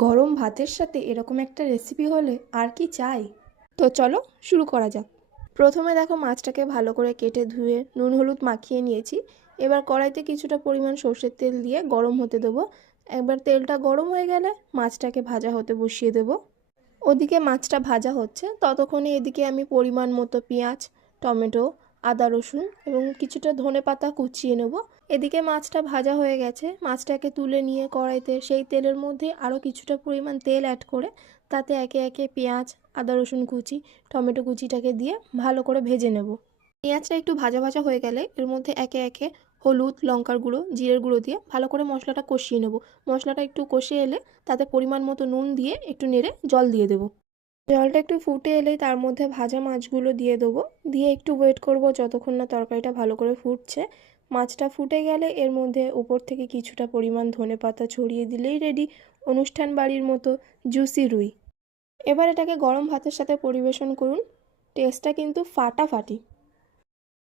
গরম ভাতের সাথে এরকম একটা রেসিপি হলে আর কি চাই। তো চলো শুরু করা যাক। প্রথমে দেখো মাছটাকে ভালো করে কেটে ধুয়ে নুন হলুদ মাখিয়ে নিয়েছি। এবার কড়াইতে কিছুটা পরিমাণ সর্ষের তেল দিয়ে গরম হতে দেবো। একবার তেলটা গরম হয়ে গেলে মাছটাকে ভাজা হতে বসিয়ে দেবো। ওদিকে মাছটা ভাজা হচ্ছে, ততক্ষণে এদিকে আমি পরিমাণ মতো পেঁয়াজ, টমেটো, আদা রসুন এবং কিছুটা ধনেপাতা কুচিয়ে নেব। এদিকে মাছটা ভাজা হয়ে গেছে, মাছটাকে তুলে নিয়ে কড়াইতে সেই তেলের মধ্যে আরও কিছুটা পরিমাণ তেল অ্যাড করে তাতে একে একে পেঁয়াজ, আদা রসুন কুচি, টমেটো কুচিটাকে দিয়ে ভালো করে ভেজে নেব। পেঁয়াজটা একটু ভাজা ভাজা হয়ে গেলে এর মধ্যে একে একে হলুদ, লঙ্কার গুঁড়ো, জিরের গুঁড়ো দিয়ে ভালো করে মশলাটা কষিয়ে নেব। মশলাটা একটু কষে এলে তাতে পরিমাণ মতো নুন দিয়ে একটু নেড়ে জল দিয়ে দেবো। জলটা একটু ফুটে এলেই তার মধ্যে ভাজা মাছগুলো দিয়ে দেবো। দিয়ে একটু ওয়েট করব যতক্ষণ না তরকারিটা ভালো করে ফুটছে। মাছটা ফুটে গেলে এর মধ্যে উপর থেকে কিছুটা পরিমাণ ধনেপাতা ছড়িয়ে দিলেই রেডি অনুষ্ঠান বাড়ির মতো জুসি রুই। এবার এটাকে গরম ভাতের সাথে পরিবেশন করুন। টেস্টটা কিন্তু ফাটাফাটি।